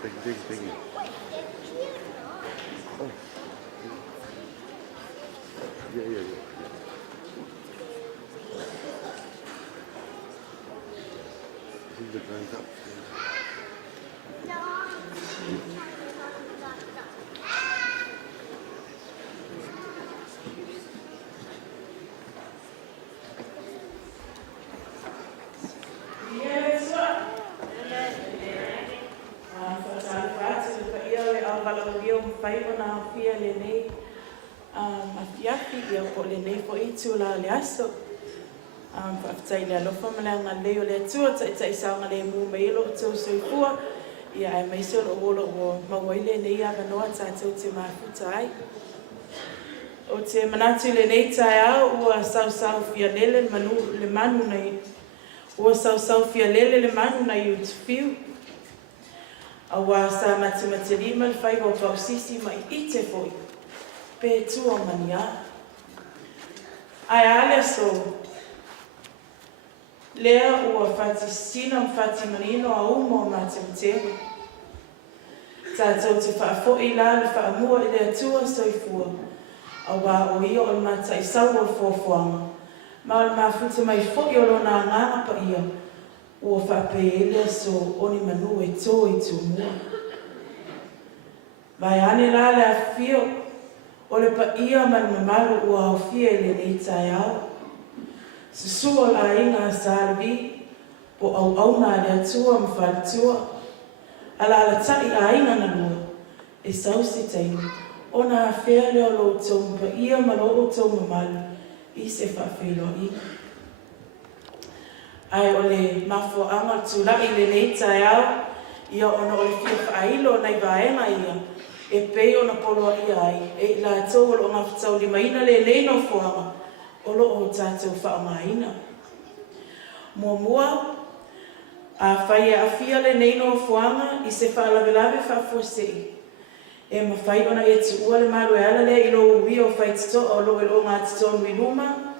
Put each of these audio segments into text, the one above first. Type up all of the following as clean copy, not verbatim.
Thank you. Oh, yeah. I think the guy's upstairs. Pai ona fia le nei afiafi ia ko le nei ko itu la le aso whaftai le alofa malanga leo le atua tai saunga le mu meilo o tau soifua ia e meiso lo wolo o mawaile nei a manoa tātou te mafuta ai o te manatu le nei tai au ua sau fia lele le manu nei ua sau fia lele le manu nei utufiu awa sa matumatilima le whai o pausisi mai ite foi pe tua mania ai ale so lea ua whati sina mwhati manino a umo matamtego tātou te whaafoi la le whaamua i le atua soifua awa o ia o le mata i sau o le fofuanga ma o le mafuta mai foi o lona nganga pa ia ua whapeele so oni manu e tō i tū mua. Vai ane la le a fio, o le pa ia man mamalu ua au fia le nei tai au. Susua la inga salvi, po au na le atua mwhalatua, ala la tai a inga na lua, e sausi tainu, ona a fea leo lo tō mpa ia malo o tō mamalu, i se whawhelo inga. Ai o le mafo anga tūlai le nei tai au, ia ona o le fia whailo nei vaenga ia, e pei ona poloa ia ai, e la tō o ngā whatau lima ina le nei no fuanga, o lo o tātou whaamaina. Mua, a whai a fia le nei no fuanga, i se whaalavelave whafosei. E mawhai ona e tu ua le maru e ala le i lo ui o whai tito o lo e lo ngā tito nui luma,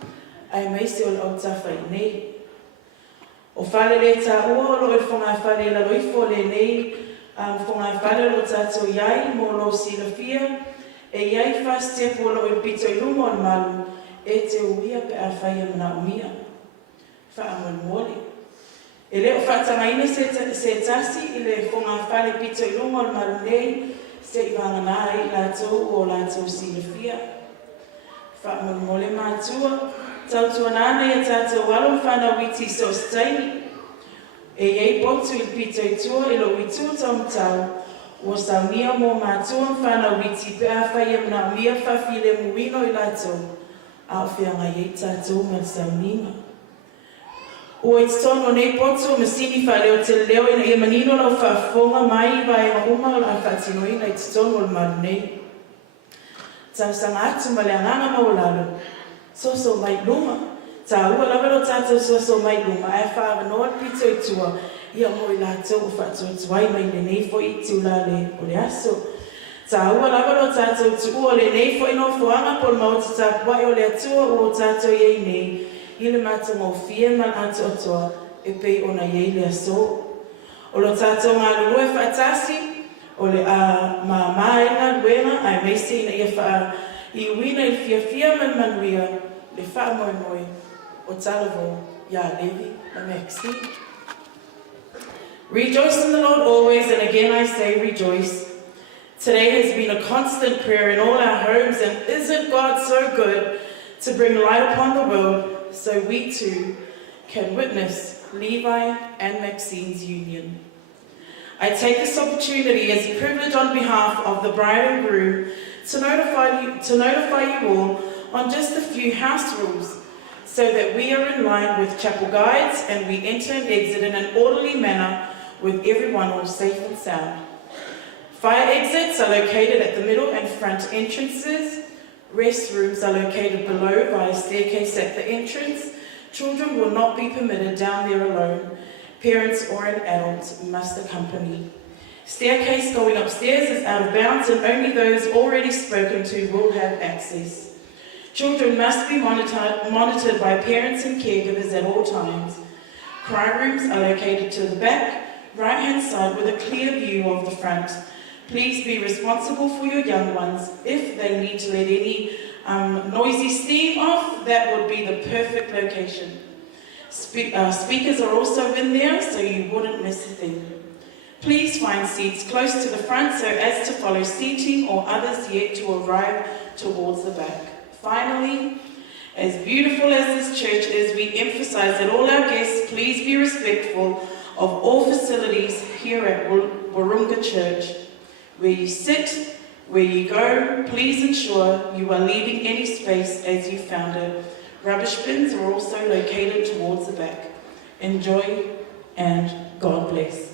ai meise o le au tawhai nei. O whale le tā ua o lo e whonga whale la loifo le nei, whonga whale lo tātou iai mō lo sila fia, e iai whastepo lo e pito i lumo on malu, e te uia pe a whaia mana o mia. Whaamon mole. E leo whātangaina se tasi i le whonga whale pito i lumo on malu nei, se i wangana ai lātou o lātou sila fia. Whaamon mole mātua, tautua nana ia tātou walo whana witi so staini. E iei potu i pito i tua i lo witu tau tau. Ua saunia mō mātua whana witi pe a whaia mna mia whawhile muino i lātou. A whianga iei tātou man sauninga. Ua i tono nei potu o masini whale o te leo ina ia manino lau whawhonga mai vai ma uma o la whatinoina i tono o le maru nei. Tau sanga atu ma le anganga maulalo. Soso mai luma. Tā ua lawelo tātou soso mai luma. E whaava noa pito i tua. Ia mo i lātou o whātua tuai mai le nei fo i tūla le o le aso. Tā ua lawelo tātou tu ua le nei fo i no fuanga pol mauta tā puai o le atua o tātou iei nei. I le mata ngō fie man atu atoa e pei ona iei le aso. O lo tātou ngā lulu e whaatasi o le a māmaenga luenga ai meisi ina ia wha I wina I fia manuia le wha moi o talavo ya Levi a Maxine. Rejoice in the Lord always, and again I say rejoice. Today has been a constant prayer in all our homes, and isn't God so good to bring light upon the world so we too can witness Levi and Maxine's union. I take this opportunity as a privilege on behalf of the bride and groom to notify you all on just a few house rules so that we are in line with chapel guides and we enter and exit in an orderly manner with everyone all safe and sound. Fire exits are located at the middle and front entrances. Restrooms are located below via staircase at the entrance. Children will not be permitted down there alone. Parents or an adult must accompany. Staircase going upstairs is out of bounds and only those already spoken to will have access. Children must be monitored by parents and caregivers at all times. Cry rooms are located to the back. right-hand side with a clear view of the front. Please be responsible for your young ones. If they need to let any noisy steam off, that would be the perfect location. Speakers are also in there, so you wouldn't miss a thing. Please find seats close to the front so as to follow seating or others yet to arrive towards the back. Finally, as beautiful as this church is, we emphasize that all our guests please be respectful of all facilities here at Wahroonga Church. Where you sit, where you go, please ensure you are leaving any space as you found it. Rubbish bins are also located towards the back. Enjoy and God bless.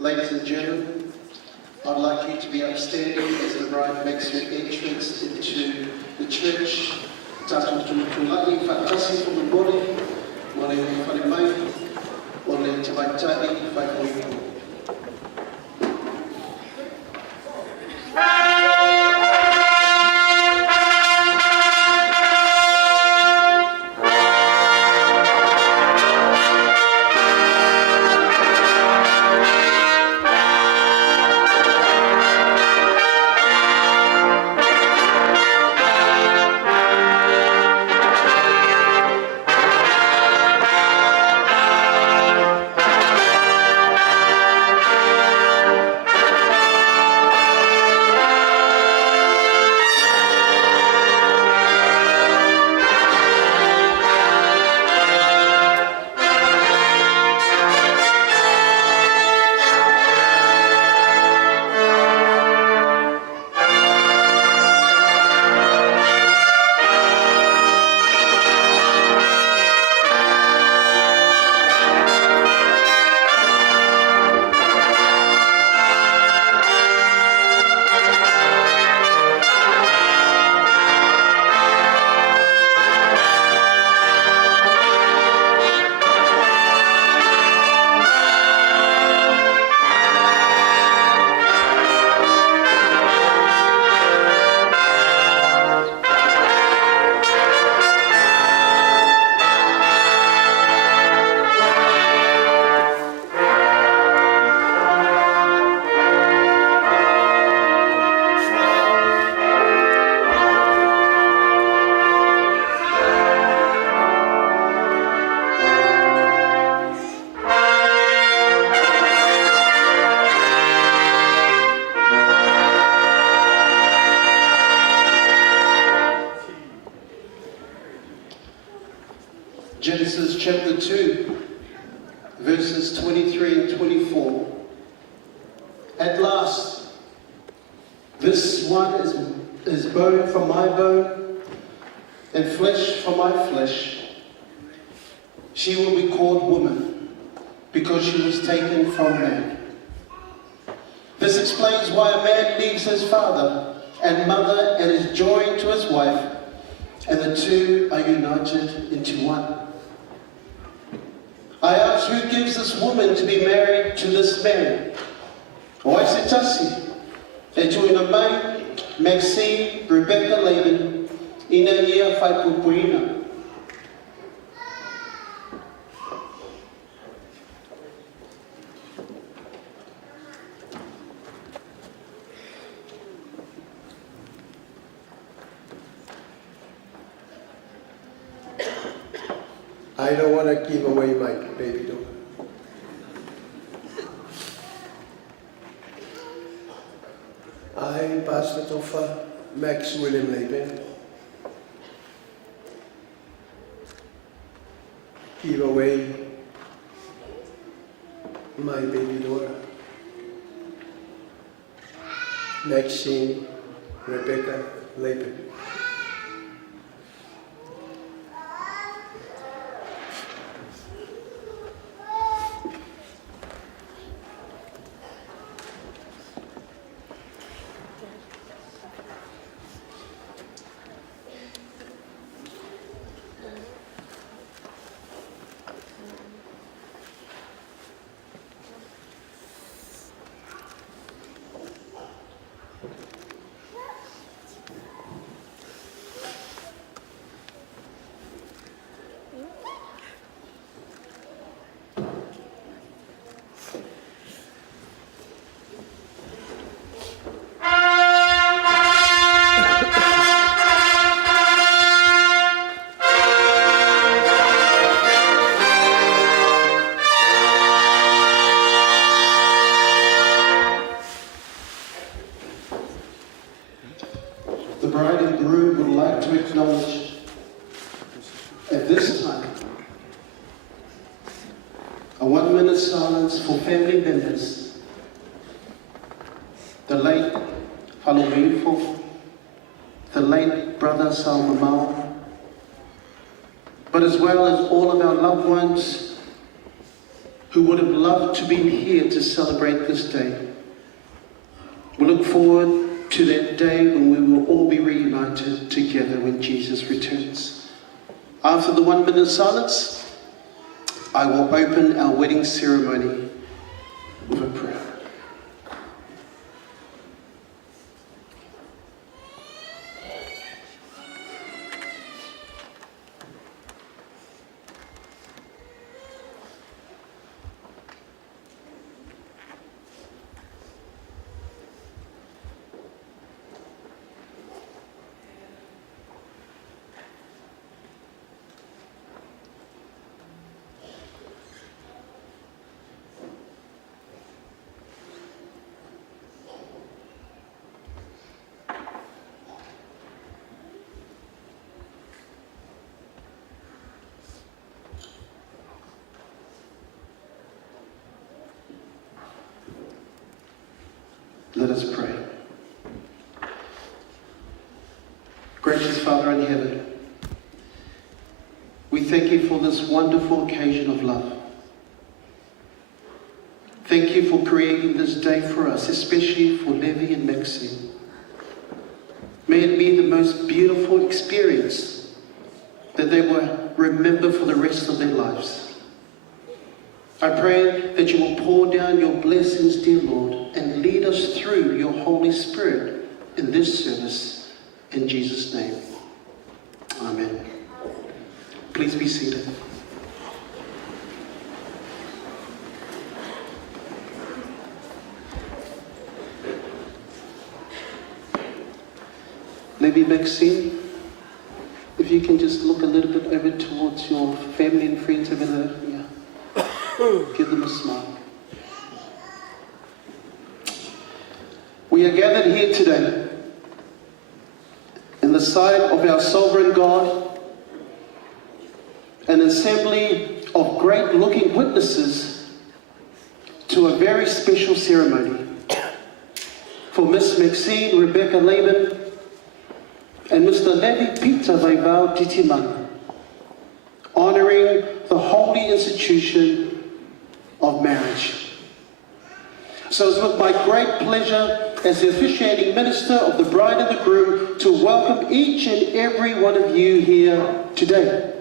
Ladies and gentlemen, I'd like you to be upstanding as the bride makes her entrance into the church. Tātou tūlaki whakatasi for the body, wale whare mai, wale te waitai whaikoiko. Genesis chapter 2, verses 23 and 24. At last, this one is bone from my bone and flesh from my flesh. She will be called woman because she was taken from man. This explains why a man leaves his father and mother and is joined to his wife, and the two are united into one. I ask, who gives this woman to be married to this man? Oi se tasi, e tuina mai, Maxine, Rebecca Laban, ina ia whaipupuina. I don't want to give away my baby daughter. I, Pastor Toffa, Max William Laban, give away my baby daughter, Maxine Rebecca Laban. The bride and groom would like to acknowledge at this time a 1 minute silence for family members. The late Haloifo, the late brother Salmamau, but as well as all of our loved ones who would have loved to be here to celebrate this day. We look forward to that day when we will all be reunited together when Jesus returns. After the 1 minute silence, I will open our wedding ceremony with a prayer. Let us pray. Gracious Father in heaven, we thank you for this wonderful occasion of love. Thank you for creating this day for us, especially for Levi and Maxine. May it be the most beautiful experience that they will remember for the rest of their lives. I pray that you will pour down your blessings, dear Lord, and lead us through your Holy Spirit in this service. In Jesus' name, amen. Please be seated. Levi, Maxine, if you can just look a little bit over towards your family and friends over there. Yeah. Give them a smile. We are gathered here today in the sight of our sovereign God, an assembly of great-looking witnesses to a very special ceremony for Miss Maxine Rebecca Laban and Mr. Levi Peter Vaivao Titimana, honoring the holy institution of marriage. So it's with my great pleasure as the officiating minister of the bride and the groom to welcome each and every one of you here today.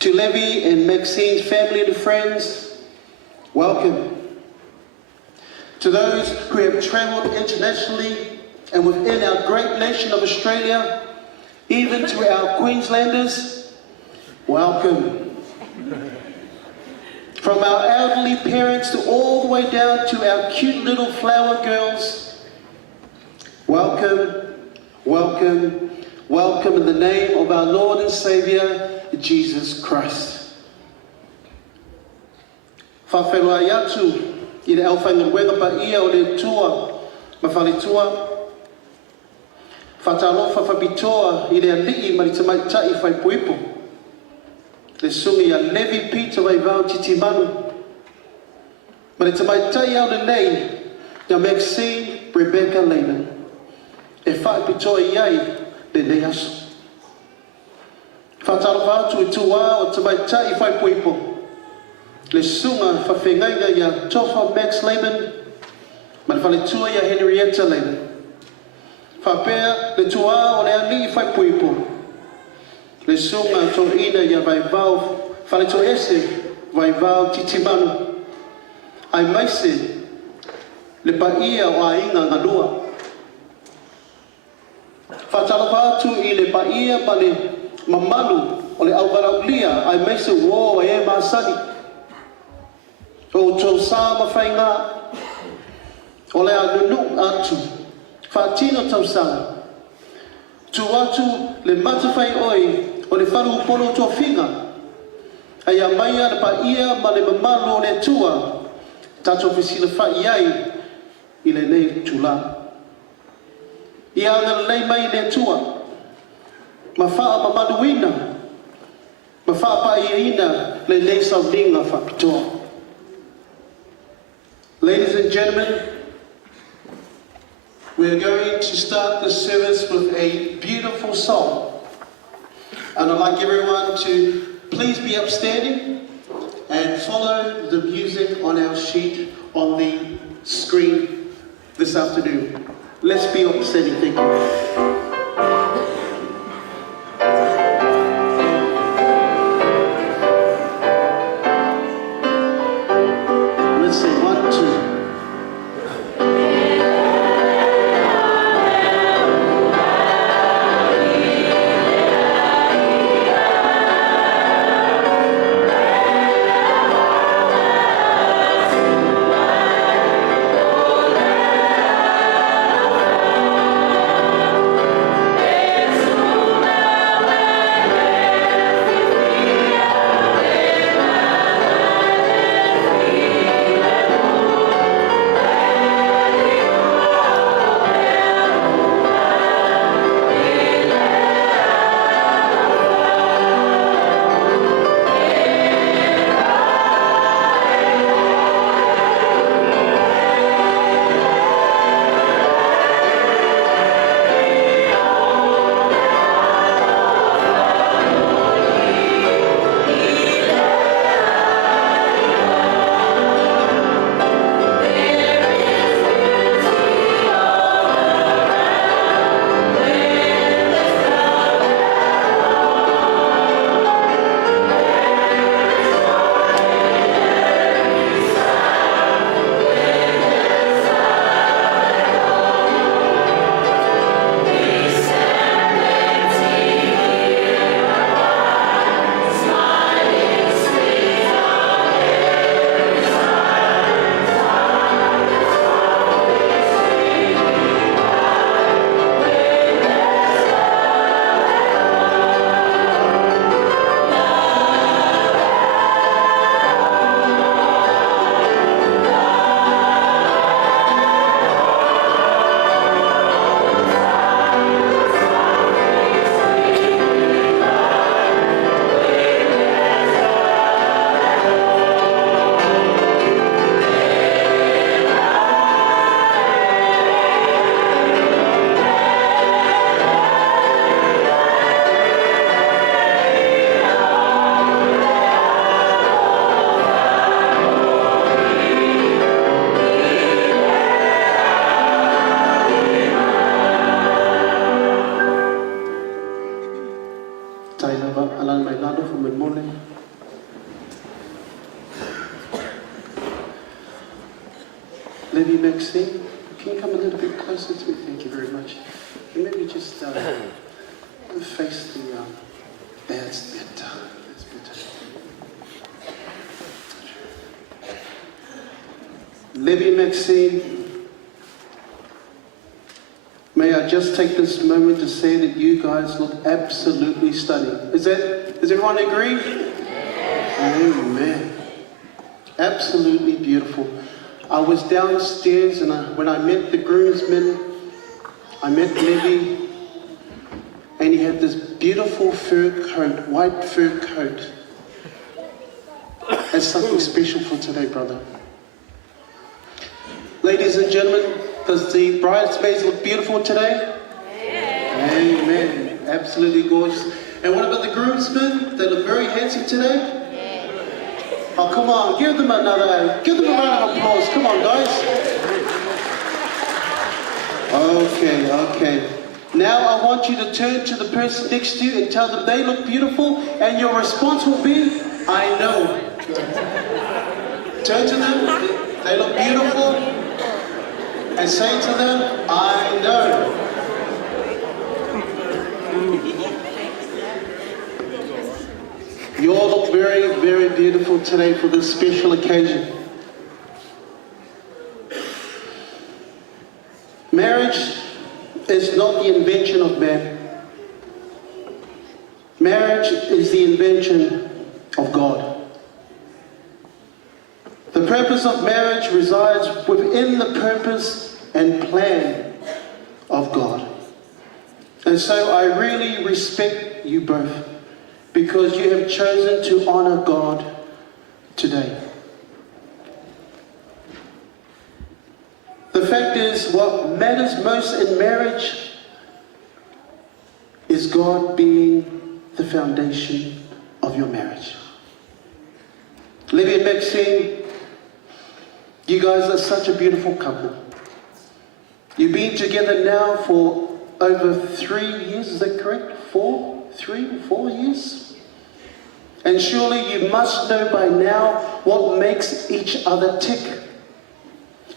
To Levi and Maxine's family and friends, welcome. To those who have travelled internationally and within our great nation of Australia, even to our Queenslanders, welcome. From our elderly parents to all the way down to our cute little flower girls, welcome, welcome, welcome in the name of our Lord and Saviour, Jesus Christ. Whawhenua iatu i le awhainuruenga pa ia o le tua, mawhalitua. Whatalofa whapitoa i le alii ma li tamaitai whaipuipo. Le sungi a Levi Peter Vaivao Titimanu. Ma le tamaitai au le nei, na Maxine Rebecca Laban. E whaipitoa iai le nei aso. Whatalofa atu i tua o tamaitai whaipuipo. Le sunga whawhengainga ia Tofa Max Laban, ma le whaletua ia Henrietta Laban. Whapea le tua o le alii whaipuipo. Le sunga to ina ia Vaivao, whaleto ese Vaivao Titimanu. Ai maise le paia o a inga nganua. Whatalofa atu i le paia ma le mamanu o le auvaraulia, ai maise wo e masani. O tau sā mawhainga, o le anunu atu, whaatino tau sā. Tu atu le matawhai oi, o le wharu upolo tua whinga. Ai a maia le pa ia ma le mamalo o le tua, tato whisila whai ai, i le nei tula. I anga nei mai le tua, ma whaa mamaluina, ma whaa pa iina le nei sauninga whapitoa. Ladies and gentlemen, we are going to start the service with a beautiful song. And I'd like everyone to please be upstanding and follow the music on our sheet on the screen this afternoon. Let's be upstanding, thank you. Lady Maxine, can you come a little bit closer to me? Thank you very much. And maybe just face the, that's better. Lady Maxine, may I just take this moment to say that you guys look absolutely stunning. Does everyone agree? Amen. Absolutely beautiful. I was downstairs and when I met the groomsmen, I met Levy, and he had this beautiful fur coat, white fur coat. That's something special for today, brother. Ladies and gentlemen, does the bridesmaids look beautiful today? Amen. Absolutely gorgeous. And what about the groomsmen? They look very handsome today? Oh, come on, give them a round of applause. Come on, guys. Okay. Now I want you to turn to the person next to you and tell them they look beautiful, and your response will be, I know. Turn to them, they look beautiful, and say to them, I know. You all look very, very beautiful today for this special occasion. Marriage is not the invention of man. Marriage is the invention of God. The purpose of marriage resides within the purpose and plan of God. And so I really respect you both, because you have chosen to honor God today. The fact is, what matters most in marriage is God being the foundation of your marriage. Levy and Maxine, you guys are such a beautiful couple. You've been together now for over 3 years, is that correct? 4 years? And surely you must know by now what makes each other tick.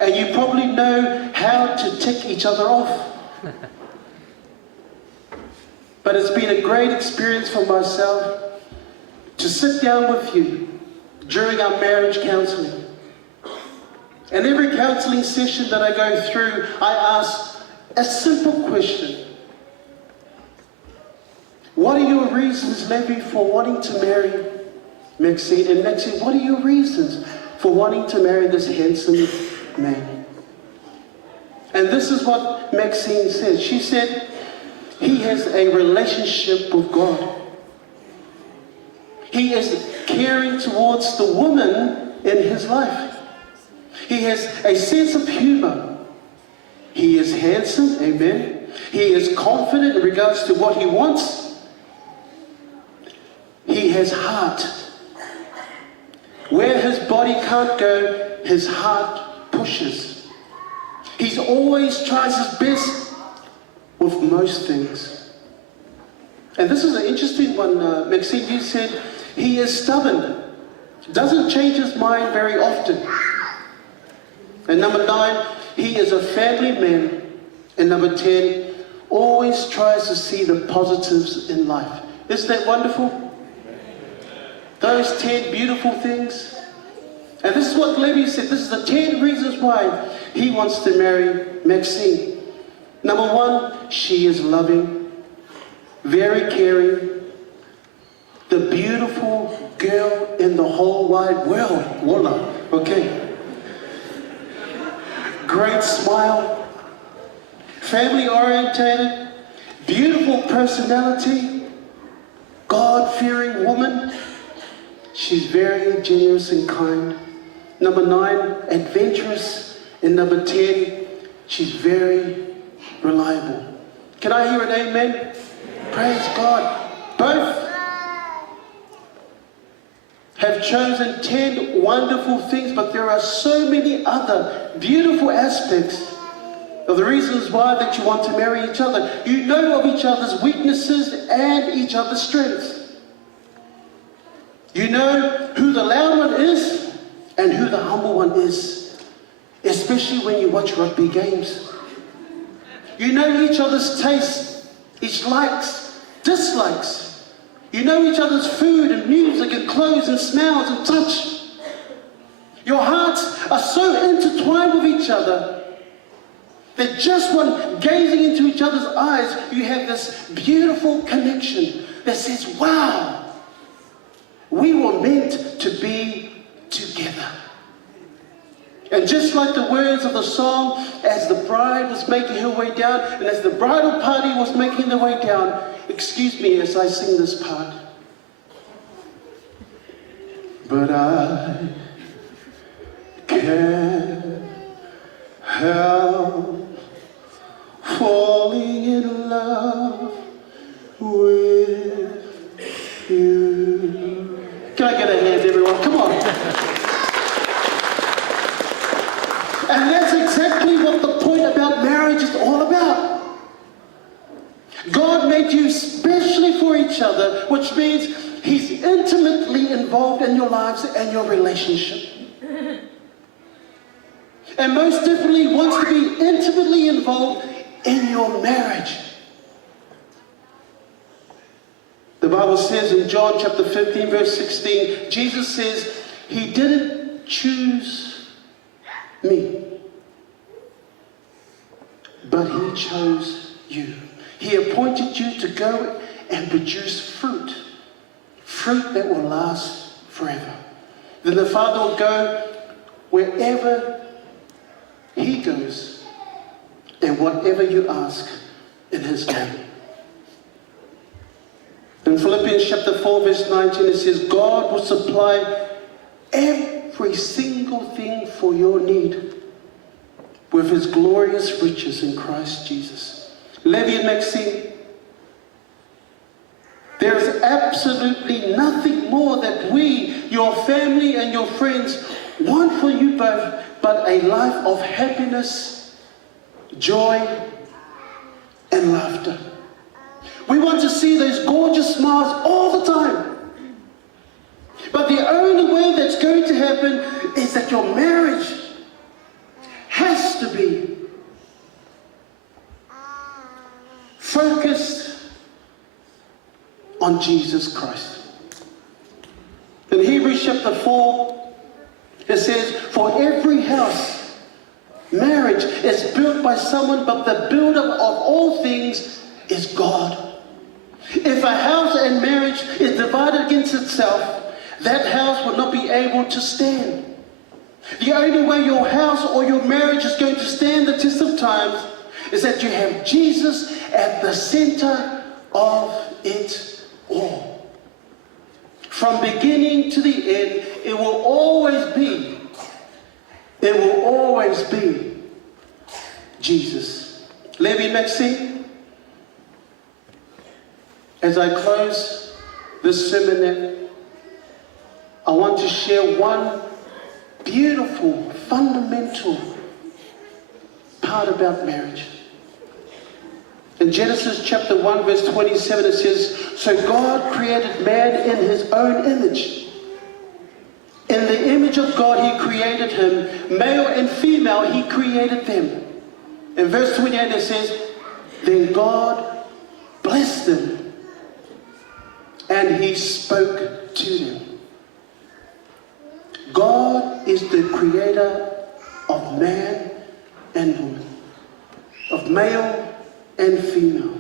And you probably know how to tick each other off. But it's been a great experience for myself to sit down with you during our marriage counseling. And every counseling session that I go through, I ask a simple question. What are your reasons, Levy, for wanting to marry Maxine? And Maxine, what are your reasons for wanting to marry this handsome man? And this is what Maxine says. She said, he has a relationship with God. He is caring towards the woman in his life. He has a sense of humor. He is handsome, amen. He is confident in regards to what he wants. He has heart. Where his body can't go, his heart pushes. He always tries his best with most things. And this is an interesting one, Maxine, you said, he is stubborn. Doesn't change his mind very often. And number 9, he is a family man. And number 10, always tries to see the positives in life. Isn't that wonderful? Those 10 beautiful things. And this is what Levy said. This is the 10 reasons why he wants to marry Maxine. Number 1, she is loving, very caring, the beautiful girl in the whole wide world. Voila. Okay. Great smile, family orientated, beautiful personality, God-fearing woman. She's very generous and kind. Number 9, adventurous. And number 10, she's very reliable. Can I hear an amen? Praise God. Both have chosen 10 wonderful things, but there are so many other beautiful aspects of the reasons why that you want to marry each other. You know of each other's weaknesses and each other's strengths. You know who the loud one is and who the humble one is, especially when you watch rugby games. You know each other's tastes, each likes, dislikes. You know each other's food and music and clothes and smells and touch. Your hearts are so intertwined with each other that just when gazing into each other's eyes, you have this beautiful connection that says, wow, we were meant to be together. And just like the words of the song, as the bride was making her way down, and as the bridal party was making their way down, excuse me as I sing this part. But I can't help falling in love with you. Can I get a hand, everyone? Come on. And that's exactly what the point about marriage is all about. God made you specially for each other, which means He's intimately involved in your lives and your relationship. And most definitely wants to be intimately involved in your marriage. The Bible says in John chapter 15, verse 16, Jesus says, He didn't choose me, but He chose you. He appointed you to go and produce fruit. Fruit that will last forever. Then the Father will go wherever He goes and whatever you ask in His name. In Philippians chapter 4 verse 19 it says, God will supply every single thing for your need with His glorious riches in Christ Jesus. Levy and Maxine, There is absolutely nothing more that we, your family and your friends, want for you both but a life of happiness, joy, and laughter. We want to see those gorgeous smiles all the time. But the only way that's going to happen is that your marriage has to be focused on Jesus Christ. In Hebrews chapter 4, it says, for every house, marriage is built by someone, but the builder of all things is God. If a house and marriage is divided against itself, that house will not be able to stand. The only way your house or your marriage is going to stand the test of time is that you have Jesus at the center of it all. From beginning to the end, it will always be Jesus. Levi Maxine, as I close this sermon, I want to share one beautiful, fundamental part about marriage. In Genesis chapter 1 verse 27 it says, so God created man in his own image. In the image of God he created him, male and female he created them. In verse 28 it says, then God blessed them and he spoke to them. God is the creator of man and woman, of male and female.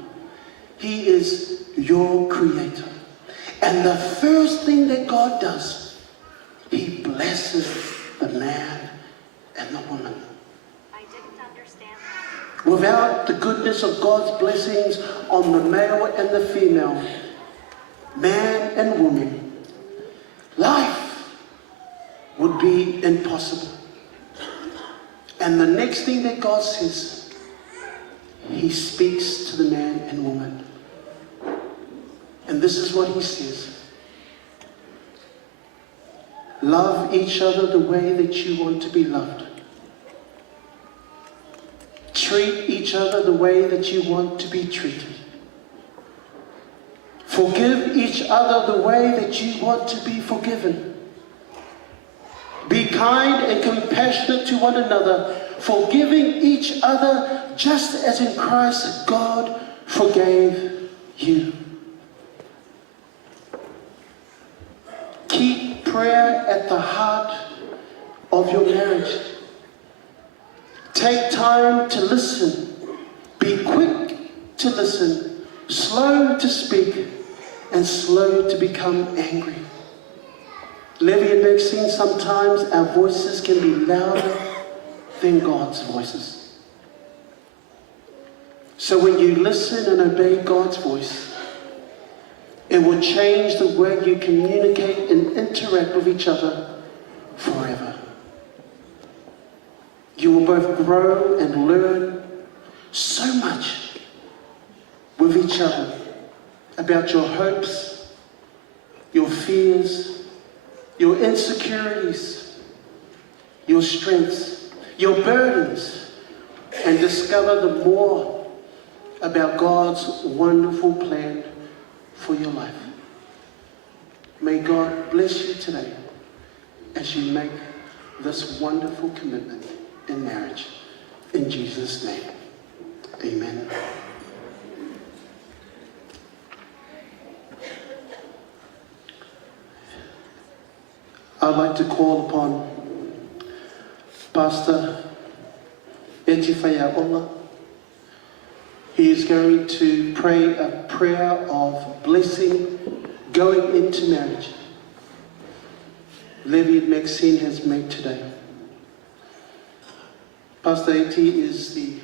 He is your creator. And the first thing that God does, he blesses the man and the woman. I didn't understand that. Without the goodness of God's blessings on the male and the female, man and woman, life would be impossible. And the next thing that God says, he speaks to the man and woman. And this is what he says. Love each other the way that you want to be loved. Treat each other the way that you want to be treated. Forgive each other the way that you want to be forgiven. Be kind and compassionate to one another, forgiving each other just as in Christ God forgave you. Keep prayer at the heart of your marriage. Take time to listen. Be quick to listen, slow to speak, and slow to become angry. Levi and Maxine, sometimes our voices can be louder than God's voices. So when you listen and obey God's voice, it will change the way you communicate and interact with each other forever. You will both grow and learn so much with each other about your hopes, your fears, your insecurities, your strengths, your burdens, and discover the more about God's wonderful plan for your life. May God bless you today as you make this wonderful commitment in marriage. In Jesus' name, amen. I'd like to call upon Pastor Etifaya Ola. He is going to pray a prayer of blessing going into marriage. Levi and Maxine has made today. Pastor Eti is the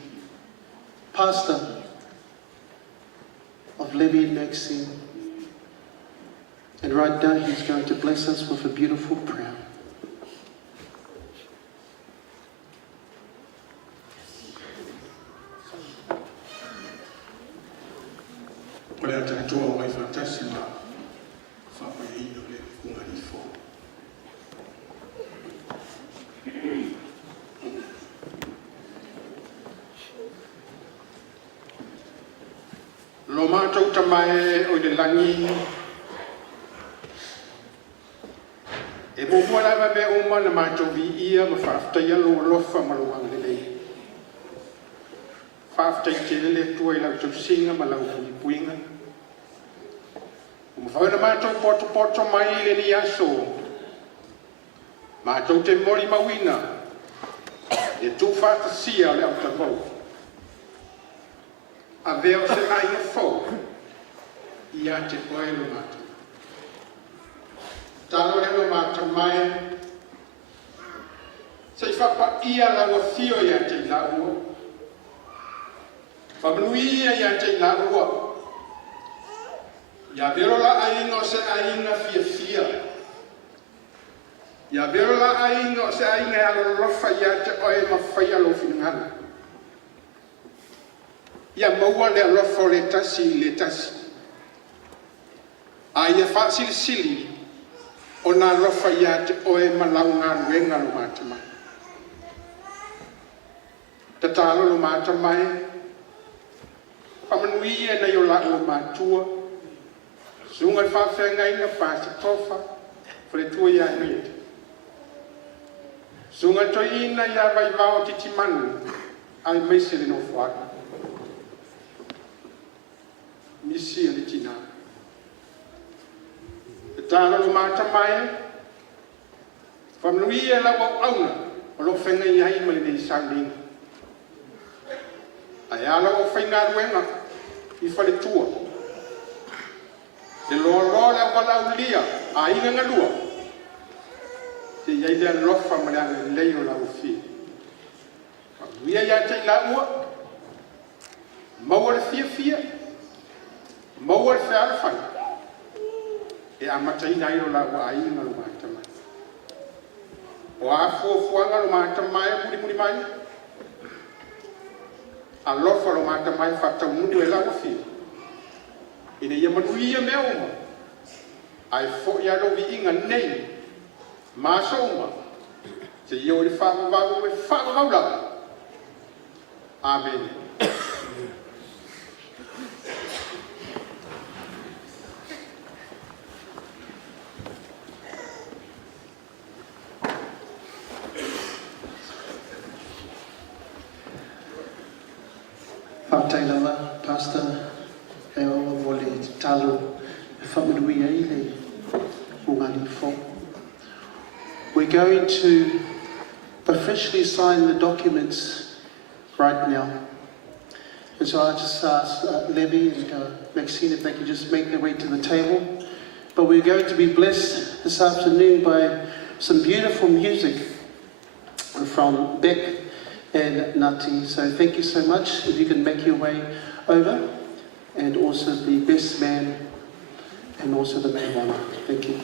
pastor of Levi and Maxine. And right now he's going to bless us with a beautiful prayer. Pale atatoa mai fantasi ma whapa e ino le kungari fo. Lo mātou tamae o le langi e mōmua lava me o mana mātou vi ia ma whaaftai alo lofa ma lo ang lelei. Whaaftai te lele tua i lau tau singa ma lau puni puinga. O mawhauna mātou poto mai le ni aso. Mātou te mori mawina e tū whaatasia le au tawau. A veo se aina fo i a te oe lo mātou. Talo e lo mātou mai se i whapa ia lau fio i a te lau. Whamanuia i a te lau. Ia vero la ainga o se ainga fia fia. Ia vero la ainga o se ainga alo lofa i a te oe ma whai alo finangana. Ia maua le alofa o le tasi. A ia whaasili sili o nā alofa i a te oe malau ngā ruenga lo mātamai. Ta tālo lo mātamai, whamanui e nei o la o mātua, sunga i whawhenga inga whaasi tofa, whare tua i a hiete. Sunga toi ina i a vai vao titi manu, ai meisele no whaka. Misi ali tina. E tāna lo māta mai, whamnui e lau au auna, o lo whenga i hai mali nei sālinga. Ai ala o whainga ruenga, i whale tua. Te loa le walau lia, a inga ngalua. Te iai lea lofa mali anga leiro lau fi. Whamnui e ia te laua, maua le fia. Maua le whea whai, e a matai nai o la wa ainga lo mātamai. O a fuanga lo mātamai, muri mai, a lofa lo mātamai whatau nunu e la wafi. Ine ia manuia mea oma, ai fo ia lo vi inga nei, māsa oma, te ia o le whakawau e whakawau lau. Amen. Whaatailawa, Pastor, e o wole talo, e whamanui ai le ungani fo. We're going to officially sign the documents right now. And so I just ask Levy and Maxine if they could just make their way to the table. But we're going to be blessed this afternoon by some beautiful music from Beck and Nati. So thank you so much. If you can make your way over. And also the best man and also the maid of honor. Thank you.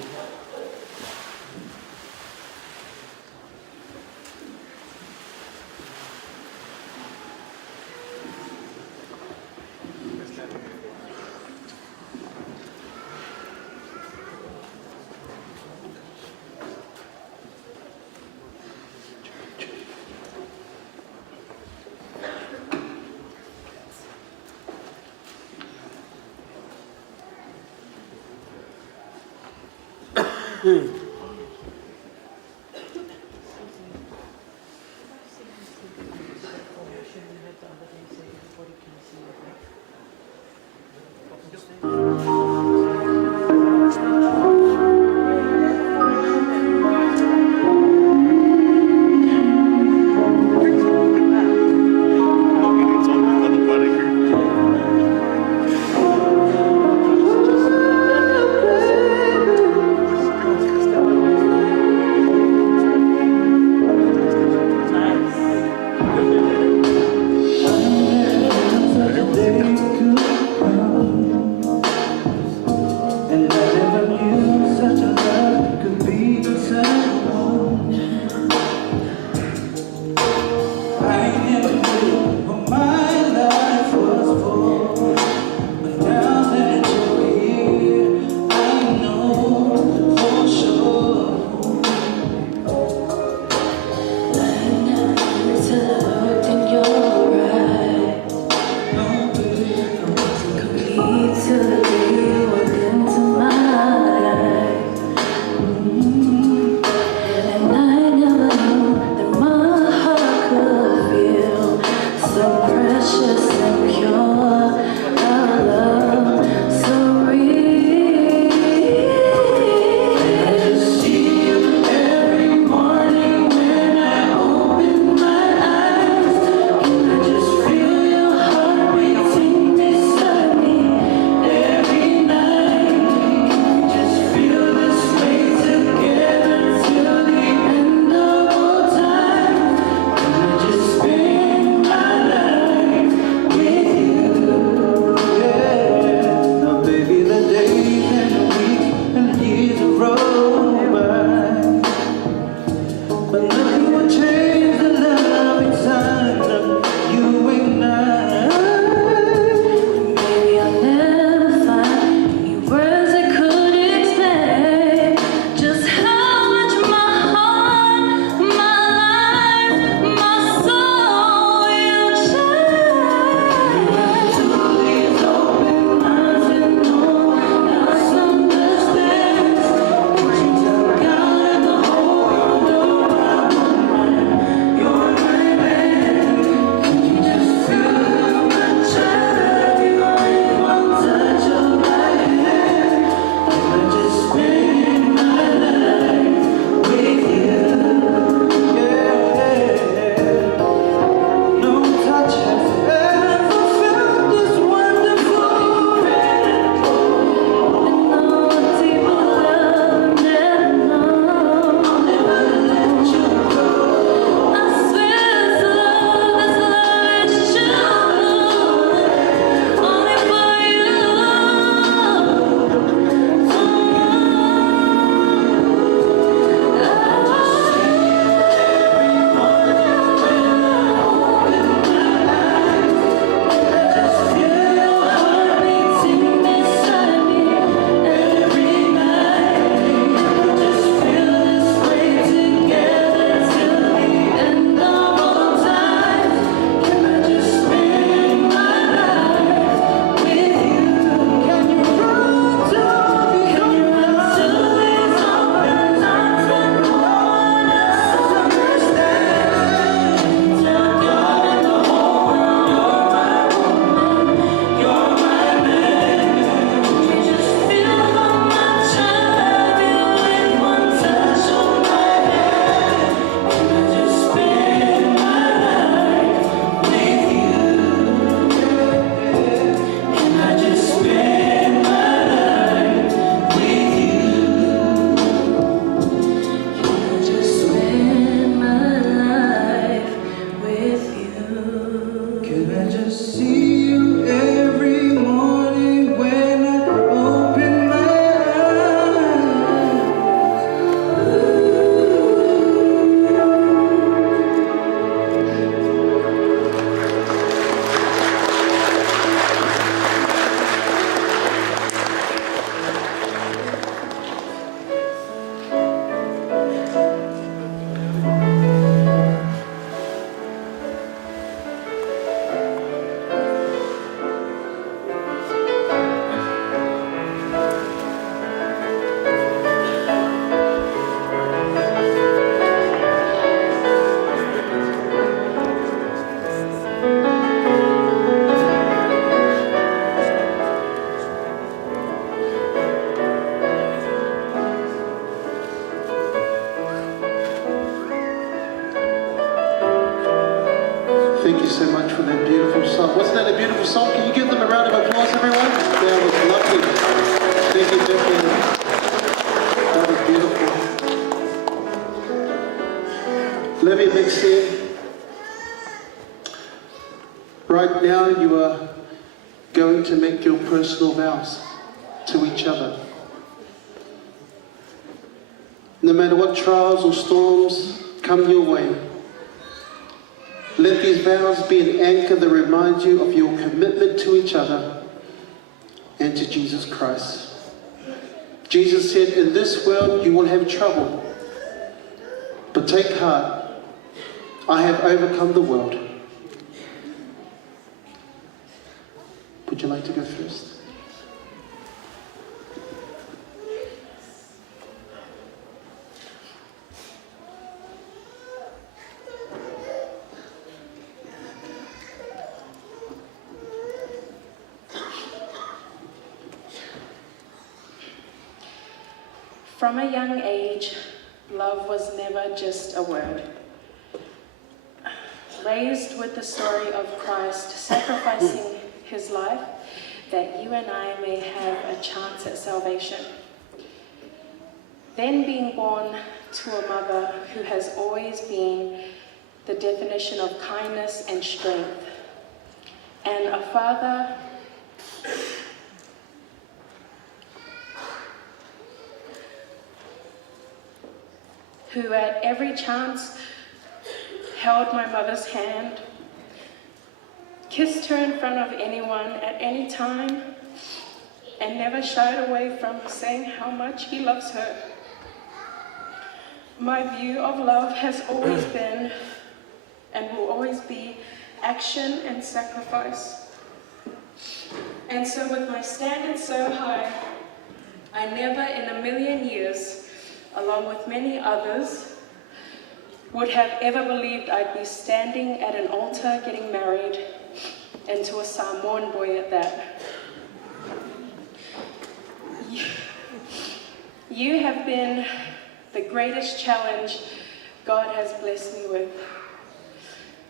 for that beautiful song. Wasn't that a beautiful song? Can you give them a round of applause, everyone? That was lovely. Thank you, Jeffrey. That was beautiful. Levy Maxine, right now you are going to make your personal vows to each other. No matter what trials or storms come your way, let these vows be an anchor that reminds you of your commitment to each other and to Jesus Christ. Jesus said, in this world you will have trouble, but take heart, I have overcome the world. Would you like to go first? From a young age, love was never just a word. Raised with the story of Christ sacrificing his life that you and I may have a chance at salvation. Then being born to a mother who has always been the definition of kindness and strength, and a father who at every chance held my mother's hand, kissed her in front of anyone at any time, and never shied away from saying how much he loves her. My view of love has always been and will always be action and sacrifice. And so with my standards so high, I never in a million years, along with many others, would have ever believed I'd be standing at an altar getting married, and to a Samoan boy at that. You have been the greatest challenge God has blessed me with.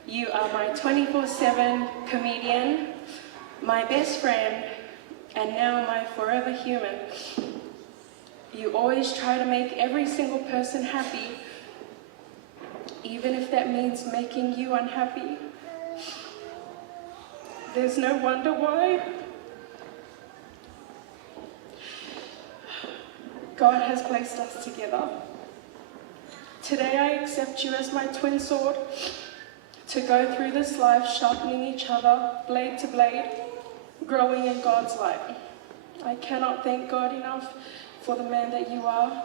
You are my 24/7 comedian, my best friend, and now my forever human. You always try to make every single person happy, even if that means making you unhappy. There's no wonder why. God has placed us together. Today I accept you as my twin sword to go through this life sharpening each other, blade to blade, growing in God's light. I cannot thank God enough for the man that you are.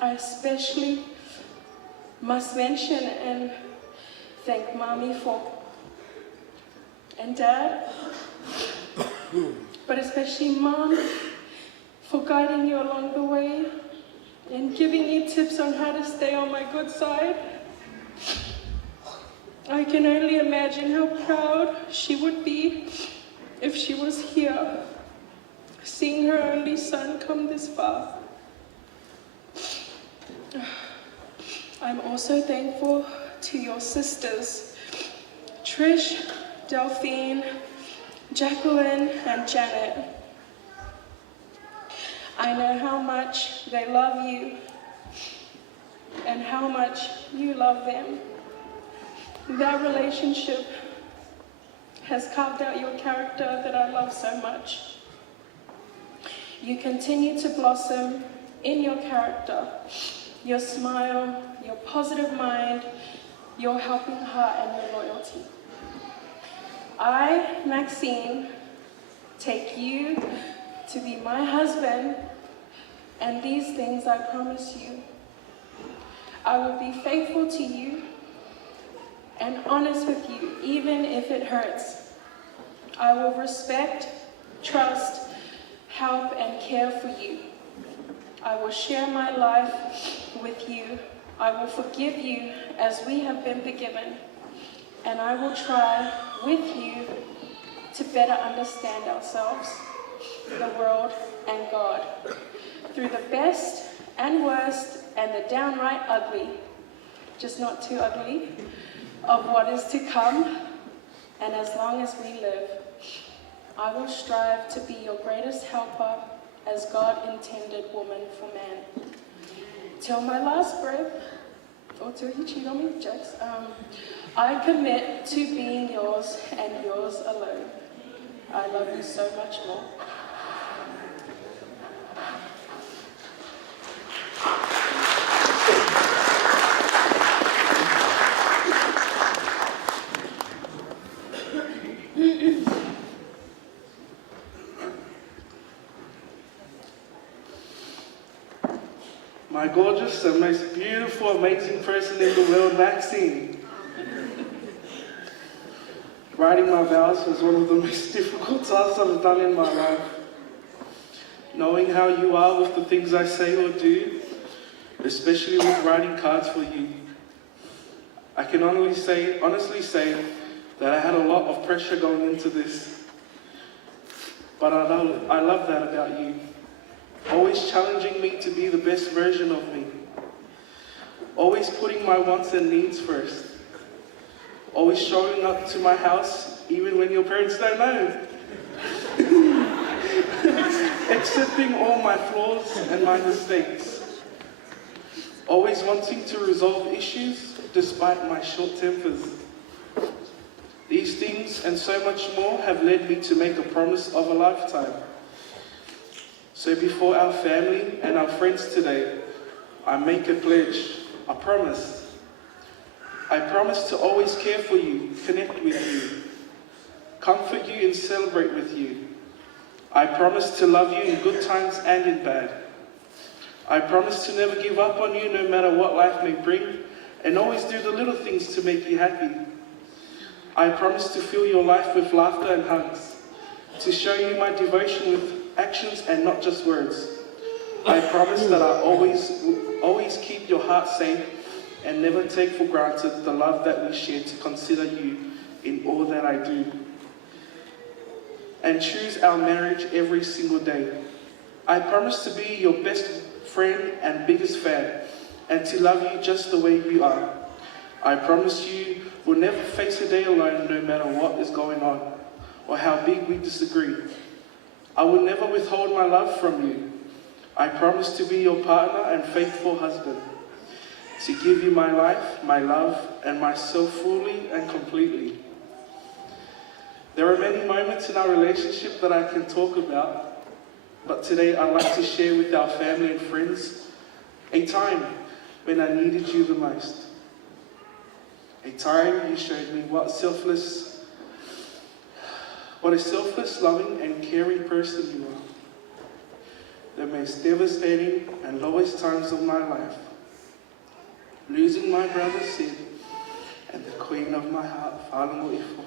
I especially must mention and thank Mommy and Dad, but especially Mom for guiding you along the way and giving you tips on how to stay on my good side. I can only imagine how proud she would be if she was here, seeing her only son come this far. I'm also thankful to your sisters, Trish, Delphine, Jacqueline, and Janet. I know how much they love you and how much you love them. That relationship has carved out your character that I love so much. You continue to blossom in your character, your smile, your positive mind, your helping heart, and your loyalty. I, Maxine, take you to be my husband, and these things I promise you. I will be faithful to you and honest with you, even if it hurts. I will respect, trust, help, and care for you. I will share my life with you. I will forgive you as we have been forgiven. And I will try with you to better understand ourselves, the world, and God. Through the best and worst and the downright ugly, just not too ugly, of what is to come, and as long as we live, I will strive to be your greatest helper as God intended woman for man. Till my last breath, or till you cheat on me, Jax, I commit to being yours and yours alone. I love you so much more. My gorgeous and most beautiful, amazing person in the world, Maxine. Writing my vows was one of the most difficult tasks I've done in my life. Knowing how you are with the things I say or do, especially with writing cards for you. I can honestly say that I had a lot of pressure going into this. But I love that about you. Always challenging me to be the best version of me. Always putting my wants and needs first. Always showing up to my house even when your parents don't know. Accepting all my flaws and my mistakes. Always wanting to resolve issues despite my short tempers. These things and so much more have led me to make a promise of a lifetime. So before our family and our friends today, I make a pledge, a promise. I promise to always care for you, connect with you, comfort you and celebrate with you. I promise to love you in good times and in bad. I promise to never give up on you no matter what life may bring, and always do the little things to make you happy. I promise to fill your life with laughter and hugs, to show you my devotion with actions and not just words. I promise that I always keep your heart safe and never take for granted the love that we share, to consider you in all that I do. And choose our marriage every single day. I promise to be your best friend and biggest fan, and to love you just the way you are. I promise you will never face a day alone, no matter what is going on or how big we disagree. I will never withhold my love from you. I promise to be your partner and faithful husband, to give you my life, my love, and myself fully and completely. There are many moments in our relationship that I can talk about, but today I'd like to share with our family and friends a time when I needed you the most. A time you showed me what a selfless, loving, and caring person you are. The most devastating and lowest times of my life. Losing my brother Sid and the queen of my heart, Whanau Ifo.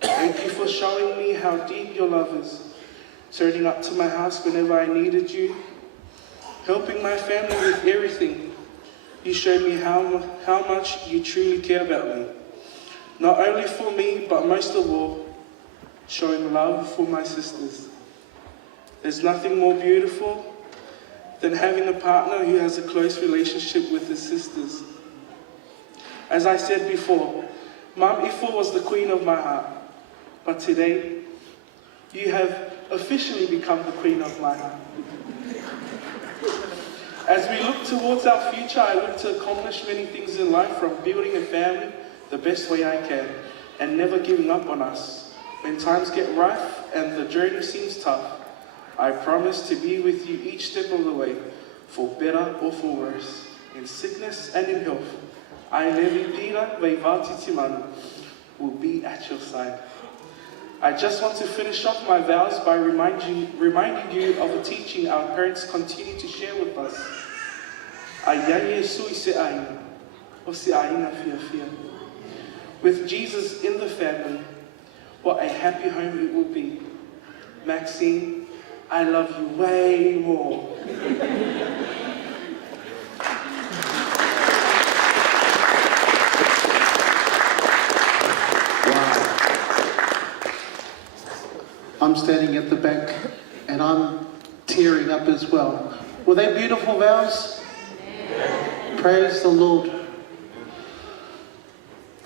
Thank you for showing me how deep your love is, turning up to my house whenever I needed you, helping my family with everything. You showed me how much you truly care about me. Not only for me, but most of all, showing love for my sisters. There's nothing more beautiful than having a partner who has a close relationship with his sisters. As I said before, Mum Ifo was the queen of my heart, but today, you have officially become the queen of my heart. As we look towards our future, I look to accomplish many things in life, from building a family the best way I can, and never giving up on us. When times get rough and the journey seems tough, I promise to be with you each step of the way, for better or for worse, in sickness and in health. I, Levi Pira Veivati Timanu, will be at your side. I just want to finish off my vows by reminding you of a teaching our parents continue to share with us. Ayanye sui se aina, o se aina fia fia. With Jesus in the family, what a happy home it will be. Maxine, I love you way more. I'm standing at the back and I'm tearing up as well. Were they beautiful vows? Yeah. Praise the Lord.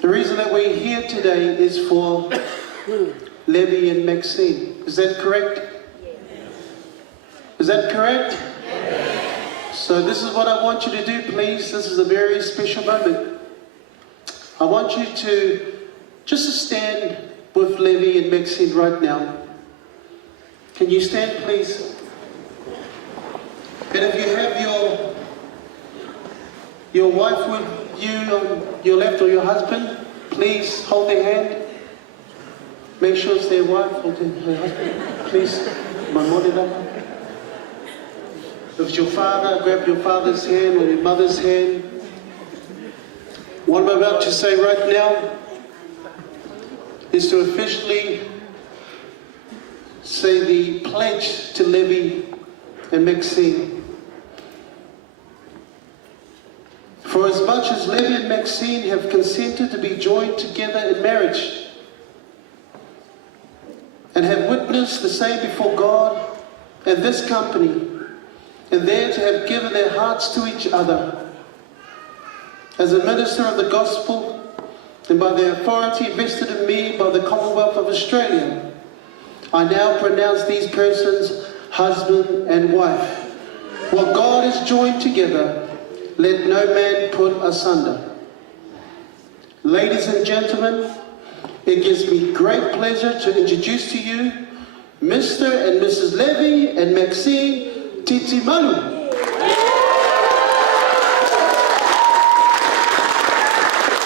The reason that we're here today is for Levy and Maxine. Is that correct? Is that correct? So this is what I want you to do, please. This is a very special moment. I want you to just stand with Levy and Maxine right now. Can you stand, please? And if you have your wife with you on your left or your husband, please hold their hand. Make sure it's their wife or their husband. Please, my monitor. If it's your father, grab your father's hand or your mother's hand. What I'm about to say right now is to officially say the pledge to Levy and Maxine. For as much as Levy and Maxine have consented to be joined together in marriage and have witnessed the same before God and this company, and there to have given their hearts to each other, as a minister of the gospel and by the authority vested in me by the Commonwealth of Australia, I now pronounce these persons husband and wife. What God has joined together, let no man put asunder. Ladies and gentlemen, it gives me great pleasure to introduce to you Mr. and Mrs. Levy and Maxine Titimalu.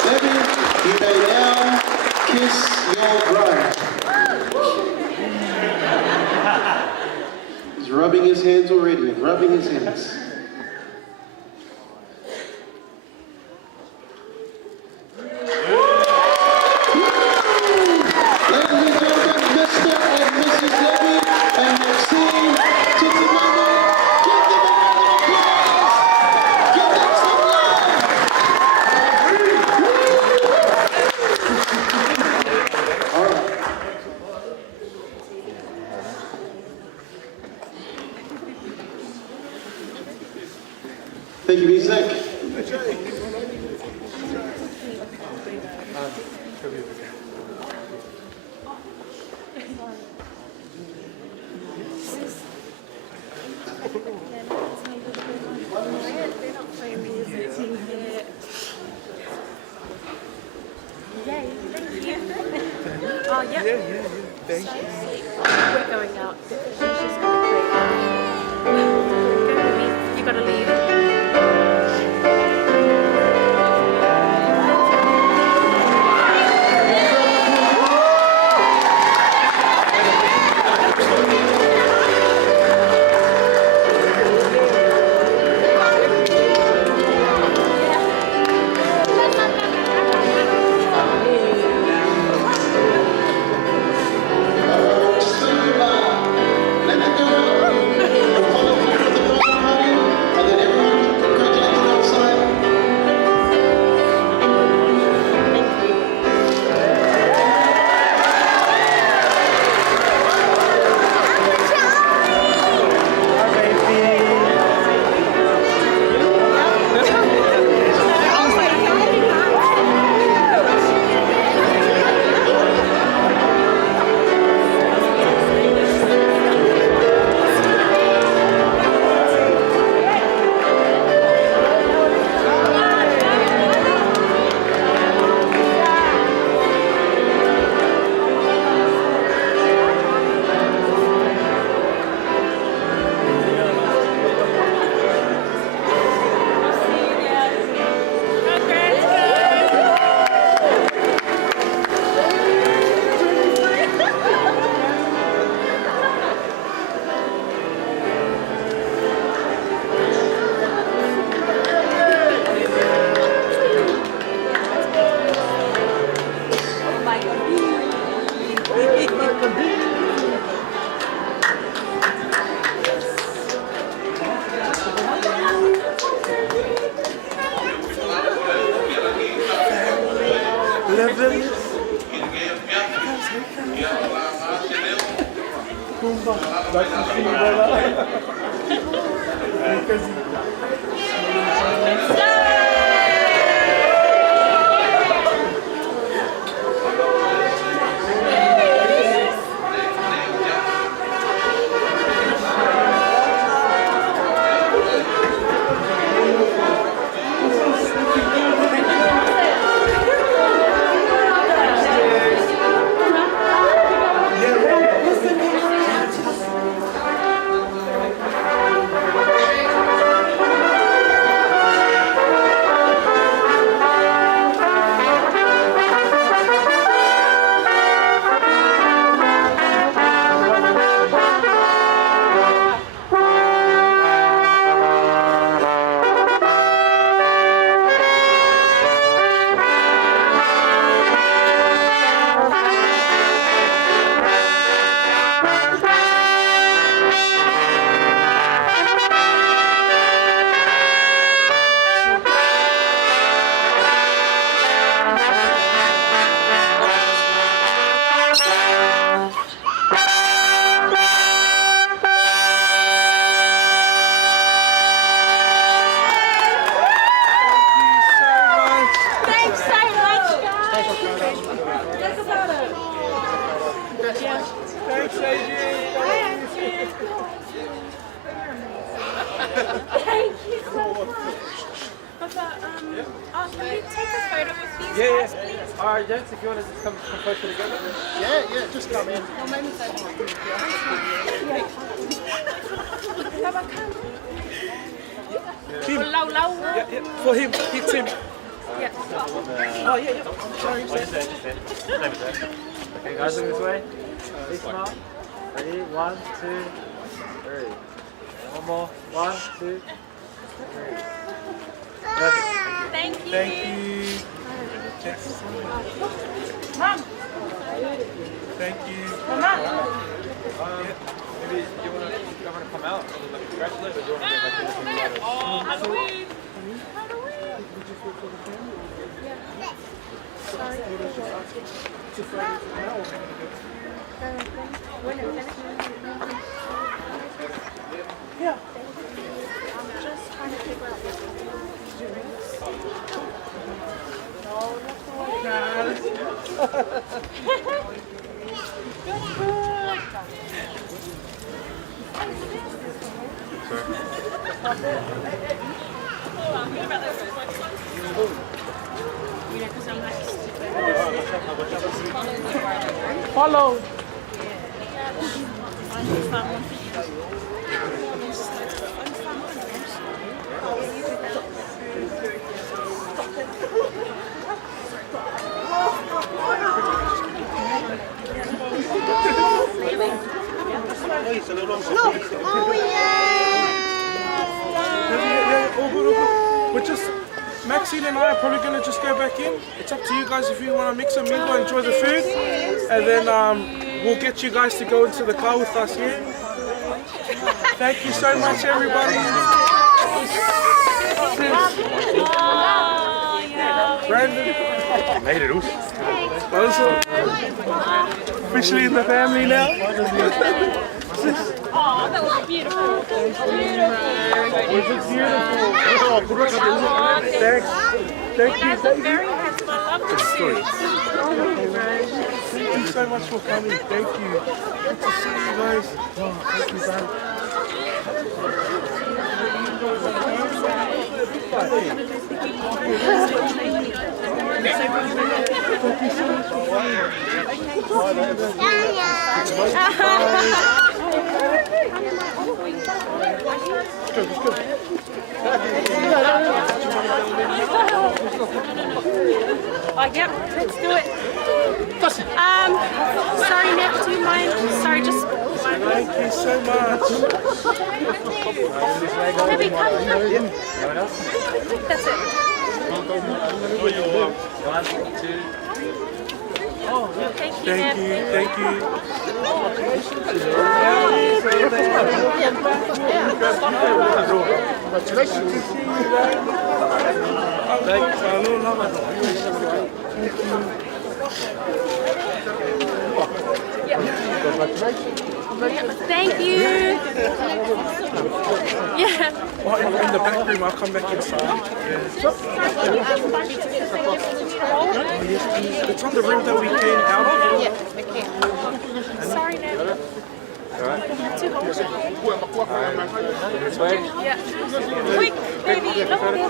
Levy, you may now kiss your bride. He's rubbing his hands already, rubbing his hands. Thank you, Isaac. Oh, yeah. Yeah. Thank you. We're going out. She's just going to play. Go, baby. You gotta leave. much, Adrian. Thank you so much. Papa, can we take a photo with these guys, please? All right, gents, if you want to just come closer together. Yeah, just come in. Papa, come. Tim. Low. Yeah, for him, it's him. Yeah. Oh, yeah. Sorry. Okay, guys, look this way. Please smile. Ready? 1, 2, 3. One more. 1, 2, 3. Perfect. Thank you. Thank you. Yes. Mom. Thank you. Mama. Maybe you want to come out and like, congratulate, or do you want to go back in the photo? Oh, Halloween. Yeah. I'm just trying to figure out Follow. Yeah, all good. We're just, Maxine and I are probably going to just go back in. It's up to you guys if you want to mix and mingle, enjoy the food. And then we'll get you guys to go into the car with us here. Thank you so much, everybody. Brandon. Made it also. Officially in the family now. Oh, that was beautiful. Was it beautiful? Thanks. Thank you. Very handsome. I love the suit. Thank you so much for coming. Thank you. Good to see you guys. Oh, thank you, man. Oh, yep, let's do it. Sorry, Nick, do you mind? Sorry, just. Thank you so much. Maybe come. That's it. 1, 2. Thank you, Thank Nick. you. Thank you. Thank you. Yeah. Oh, in the back room, I'll come back inside. Yeah. It's on the room that we came out of. Yeah, okay. Sorry, Nick. Too hot. This way. Yeah. Quick, baby. Look, baby.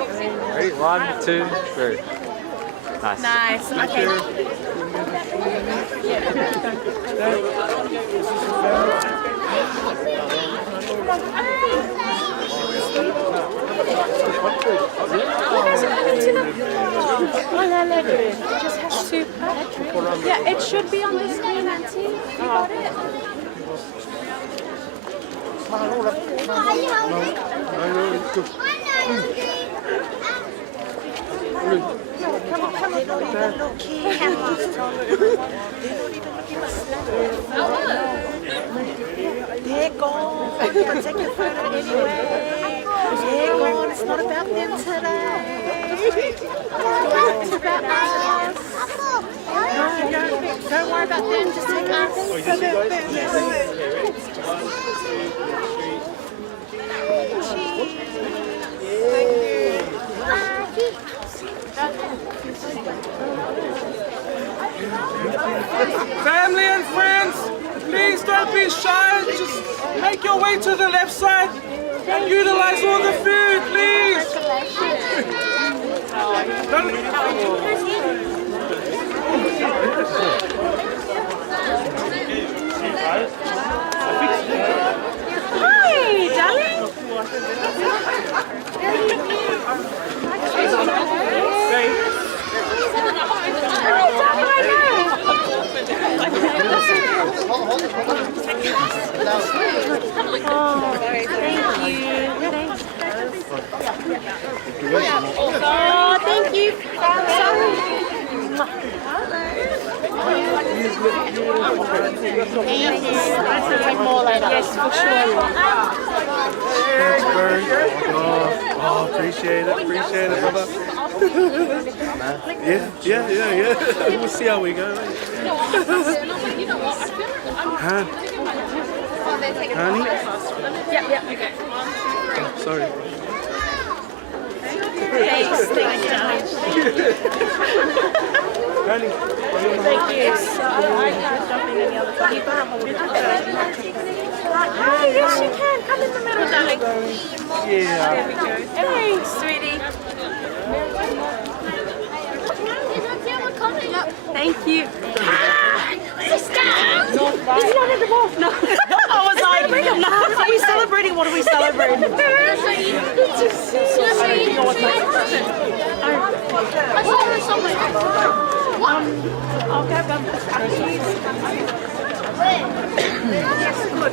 Ready? 1, 2, 3. Nice. Nice. Okay. It just has to. Yeah, it should be on the screen, Auntie. You got it? Come on. They're gone. Take your photo anyway. They're gone. It's not about them today. It's about us. No, don't worry about them. Just take us. Family and friends, please don't be be shy. Just make your way to the left side and utilize all the food, please. Hi, darling. Oh, thank you. Oh, thank you. Yes, for sure. Thanks, Bert. Oh, appreciate it, brother. Yeah. We'll see how we go. Huh? Honey? Yep, okay. Oh, sorry. Thanks, darling. Honey? Thank you. I can't jump in any other time. You got hold of it. Oh, yes, you can. Come in the middle, darling. Yeah. There we go. Thanks, sweetie. Thank you. Sister! He's not at the ball. No. I was like, no. Are we celebrating? What are we celebrating? Yes, good.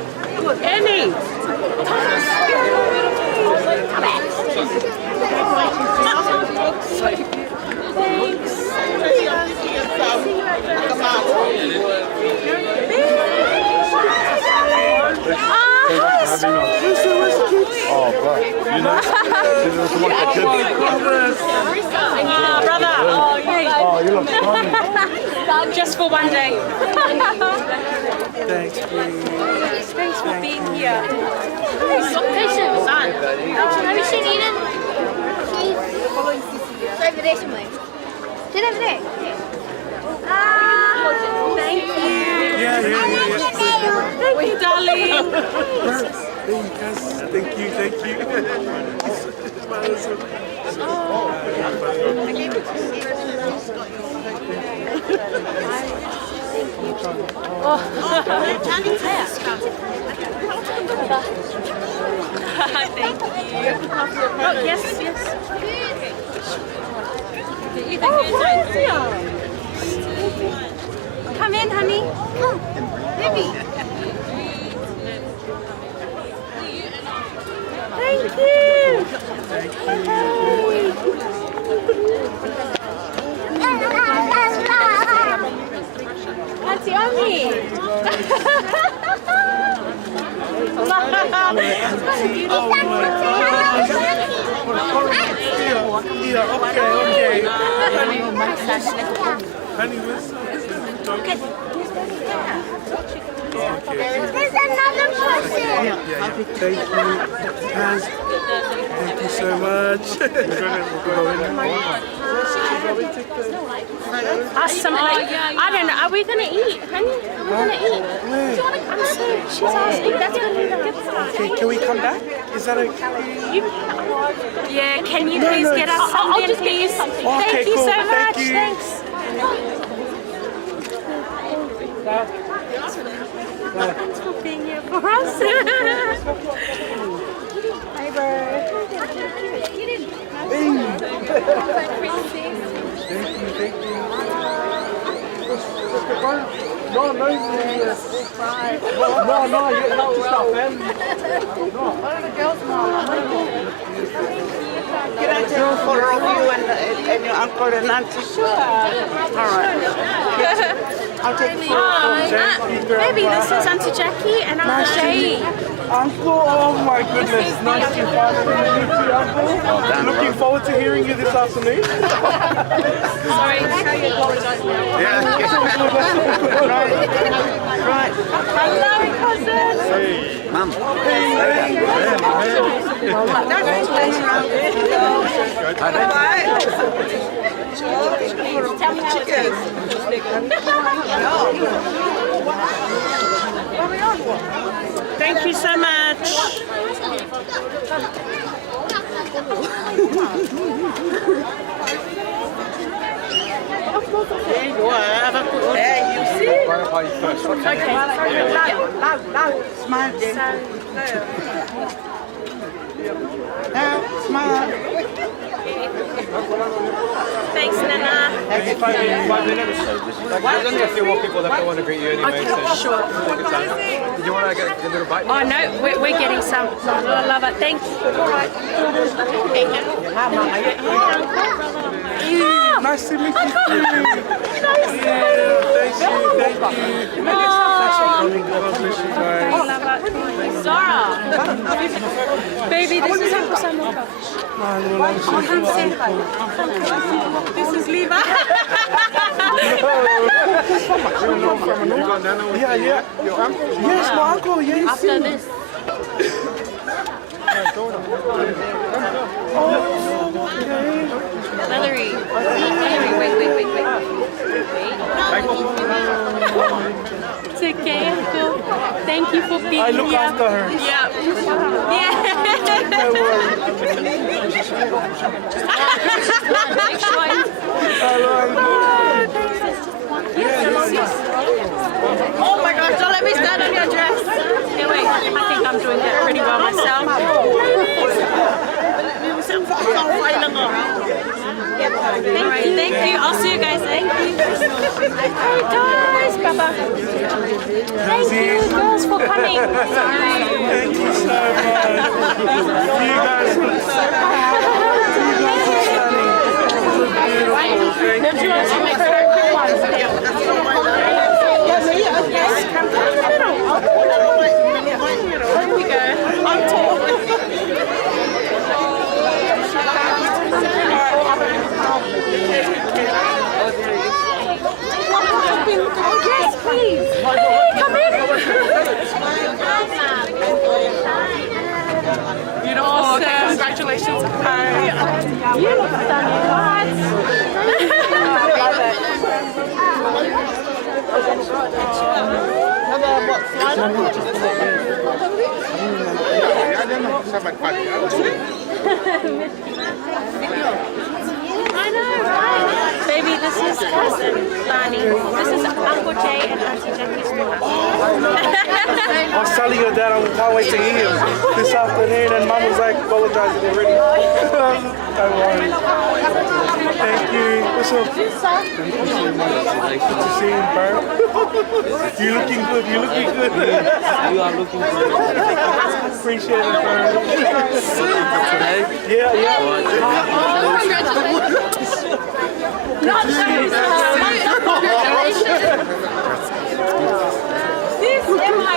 Annie! Oh, but you know, Brother! oh, you look funny. Just for one day. Thanks, please. Thanks for being here. Thank you. Yeah. Thank you, darling. Thank you. Thank you. Oh, yes. Come in, honey. Come. Baby. Thank you. Auntie Omi. Okay. Honey, There's another person. Thank you so much. I don't know. Are we gonna eat, honey? We're gonna eat. Where? Do you wanna come see? She's asking. That's gonna be the good stuff. Okay, can we come back? Is that okay? Yeah. Can you please get us something? I'll just get you something. Okay, Thank you cool. so Thank much. you. Thanks. Thanks for being here for us. Hi, Bird. No, you're not just our family. What are the girls' mom? Can I take a photo of you and your uncle and auntie? Sure. All right. I'll take a photo. Baby, this is Auntie Jackie and Uncle Jay. Uncle, oh my goodness, nice to finally meet you, Uncle. Looking forward to hearing you this afternoon. Sorry. Right. Hello, cousin. Hey, Mum. Tell me how it is. What are we on? Thank you so much. There you go. There you see. Okay. Loud. Smile, Jen. Now, smile. Thanks, Nana. There's only a few more people that don't want to greet you anyway. Okay, so sure. Did you want to get a little bite? Oh no, we're getting some. I love it. Thank you. All right. Nice to meet you. Nice to meet you. Thank you. I love it. Zara. Baby, this is Uncle Samuel. Come say hi. This is Levi. Yeah. Yes, my uncle. Yes. After this. Valerie, wait. It's okay, Uncle. Thank you for being here. I look after her. Yeah. Oh my gosh, don't let me stand on your dress. Okay, wait, I think I'm doing that pretty well myself. Thank you. I'll see you guys. Thank you. Hey guys, Papa. Thank you girls for coming. Thank you so much. You guys look so stunning. Don't you want to make very quick ones? Yes, come to the middle. There we go. I'm tall. Yes, please. Come in. Beautiful. Okay, congratulations. You look stunning. I know, right? Baby, this is cousin Lani. This is Uncle Jay and Auntie Jackie's daughter. I was telling your dad I can't wait to eat him this afternoon, and Mum was like apologizing already. Don't worry. Thank you. What's up? Thank you so much. Good to see you, bro. You're looking good. You are looking good. Appreciate it, bro. Yeah. This is my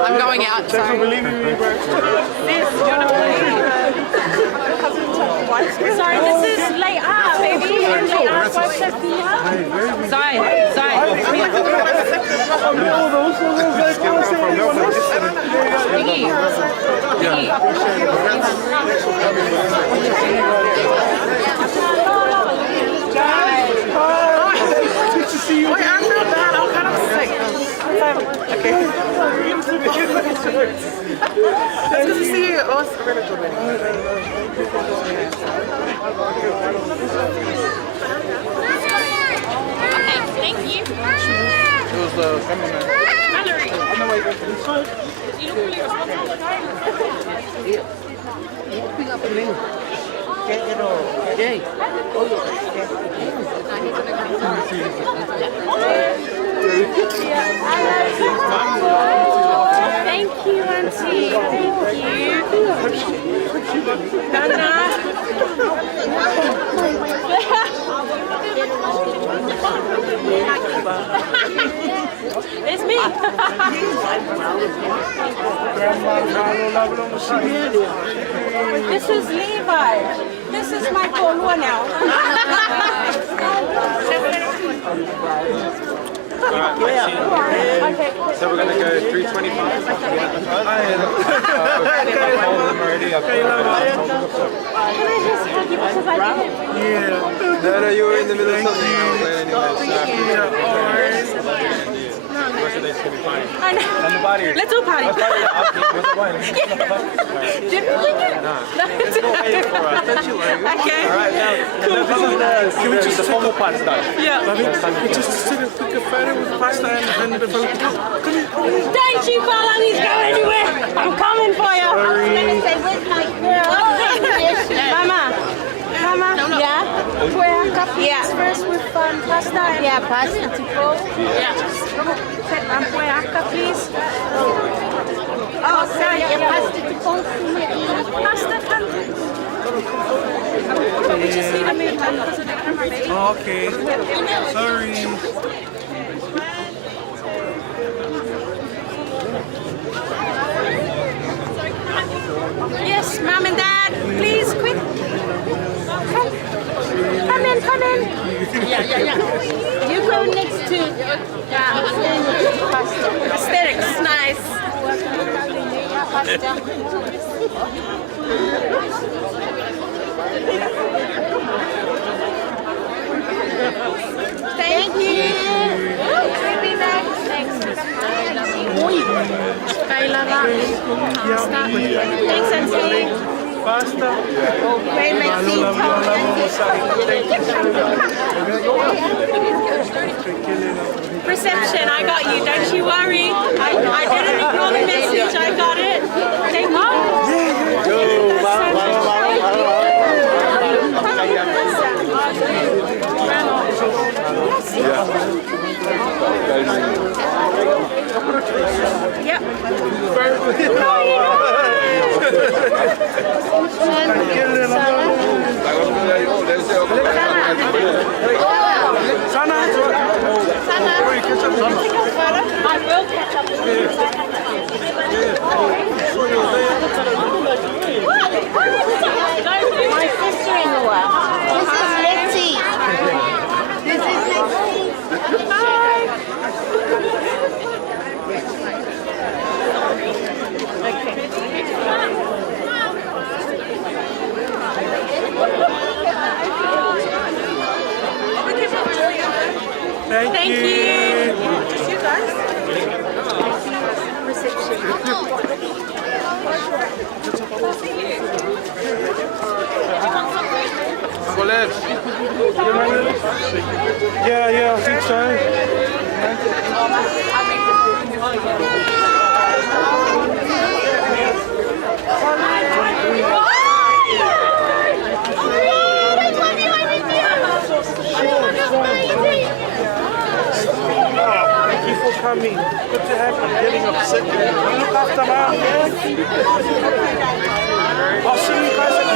I'm going out. Thanks for believing me, bro. Sorry, this is Leia, baby. And Leia's wife, Sophia. Sorry. Good to see you. Wait, I feel bad. I'm kind of sick. Okay. It's good to see you. Oh, it's really good. Okay, thank you. Who's the cameraman? Valerie. I know where you're going. You look really responsible. Pick up a minute. Jay. Thank you, Auntie. Thank you. Nana. It's me. This is Levi. This is my Kolua now. Okay. So we're going to go 325. Can I just have you because I did. Yeah. No, you were in the middle of something. I was like, I know. Let's all party. Did we win it? No, it's okay. Okay. Alright, now, can we just the formal part's done? Yeah. We just sit and pick a photo with pasta and the fellow. Don't you follow these go anywhere. I'm coming for you. Sorry. Mama. Yeah. Puer cups first with pasta. Yeah, pasta. Yeah. Puer please. Oh, sorry. Pasta. But we just need to move them because of the camera, baby. Oh, okay. Sorry. Yes, Mom and Dad, please, quick. Come in. Yeah. You go next to aesthetics, nice. Thank you. Thanks, Auntie. Pasta. Reception, I got you. Don't you worry. I didn't ignore the message. I got it. Thank Yep. I will catch up with you. My sister-in-law. This is Lexi. This is Lexi. Thank you. Just you guys. Yeah, I think so. Thank you for coming. Good to have you. Getting upset. You look after Mom, yeah? I'll see you guys at the...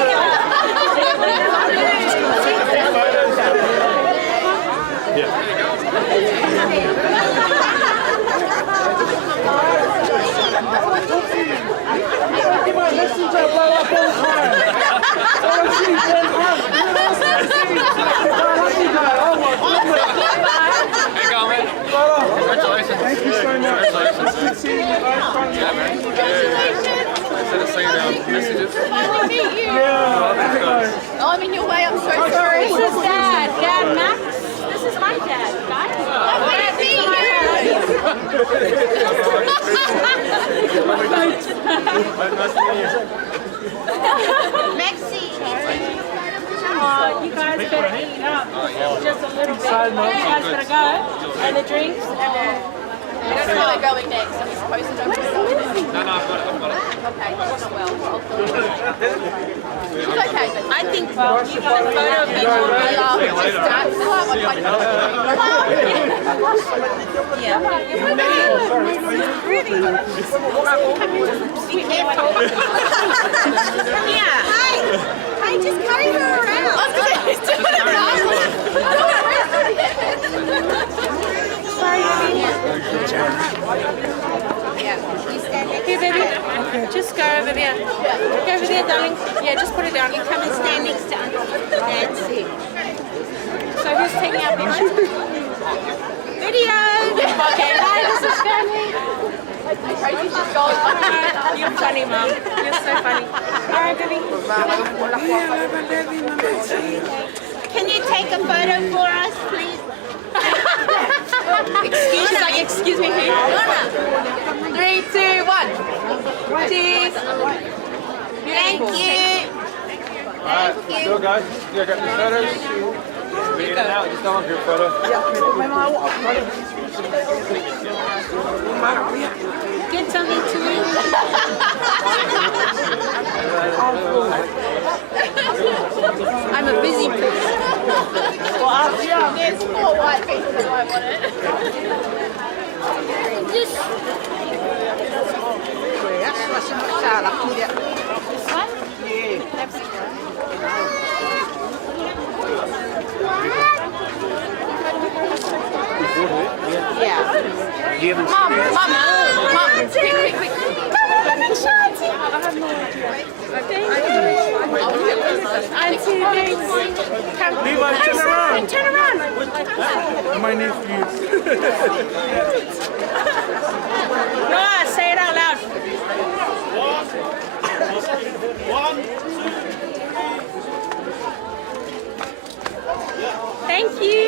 Thank you so much. Good to see you guys. Instead of saying messages. Oh, I'm in your way. I'm so sorry. This is Dad. Dad, Max. This is my dad, guys. Oh, Dad, Maxie. Oh, you guys better eat up. Just a little bit. You guys better go. And the drinks, and then... I don't know where they're going next. Are we supposed to go to the No, I've got it. Okay, that's not well. It's okay, but I think you got a photo of me. Be careful. Come here. Hey, just carry her around. I was going to say, he's doing it Here, baby. Just go over there. Go over there, darling. Yeah, just put it down. You come and stand next to Uncle. That's it. So who's taking our picture? Video. Okay. Hi, this is family. You're funny, Mum. You're so funny. Alright, baby. Can you take a photo for us, please? She's like, excuse me, who? 3, 2, 1. Cheese. Thank you. Alright, let's go guys. You got your photos? Be in and out, just don't want group photo. Get something to eat. I'm a busy person. There's 4 white people who I want it. This Yeah. Mum, quick. Auntie, thanks. Levi, turn around. Turn around. My nephew. Noah, say it out loud. Thank you.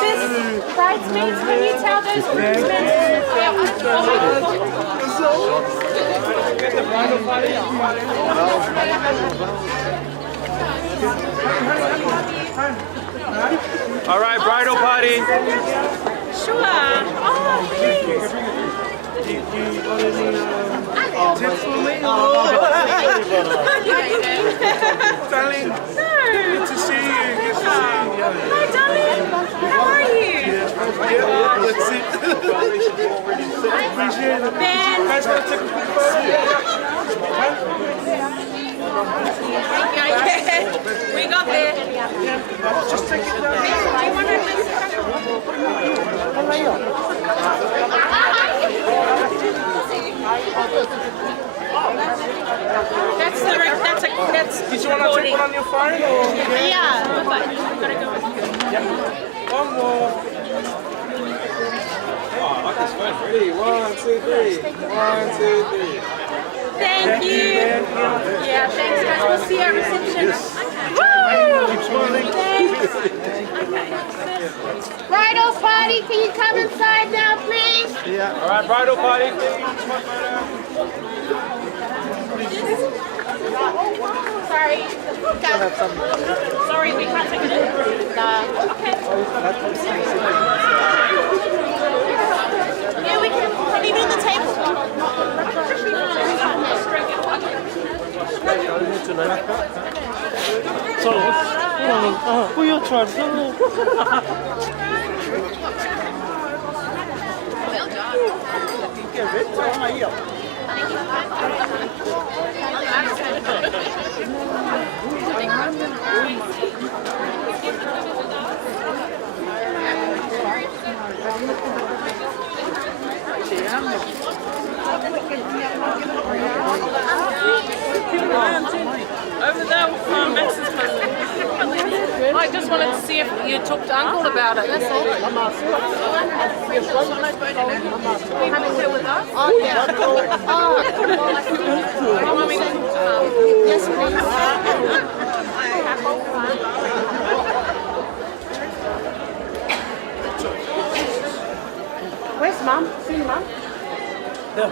Sis, bridesmaids, can you tell those bridesmaids? All right, bridal party. Sure. Oh, please. Tips for me? Darling, good to see you. Good to see you. Hi, darling. How are you? Yeah, let's see. Appreciate it. Ben. You guys want to take a quick photo? We got there. Just take it down. Do you want to That's Did you want to take one on your phone? Or? Yeah. One more. Oh, I like this phone. Ready? 1, 2, 3. 1, 2, 3. Thank you. Yeah, thanks guys. We'll see you at reception. Woo! Keep smiling. Thanks. Bridal party, can you come inside now, please? Yeah. All right, bridal party. Sorry. Sorry, we can't take it. No. Okay. Yeah, we can leave it on the table. For your turn. Over there with Max's cousin. I just wanted to see if you talked to Uncle about it, that's all. Are you having her with us? Oh, yeah. Yes, Where's Mum? See you, Mum? Yeah.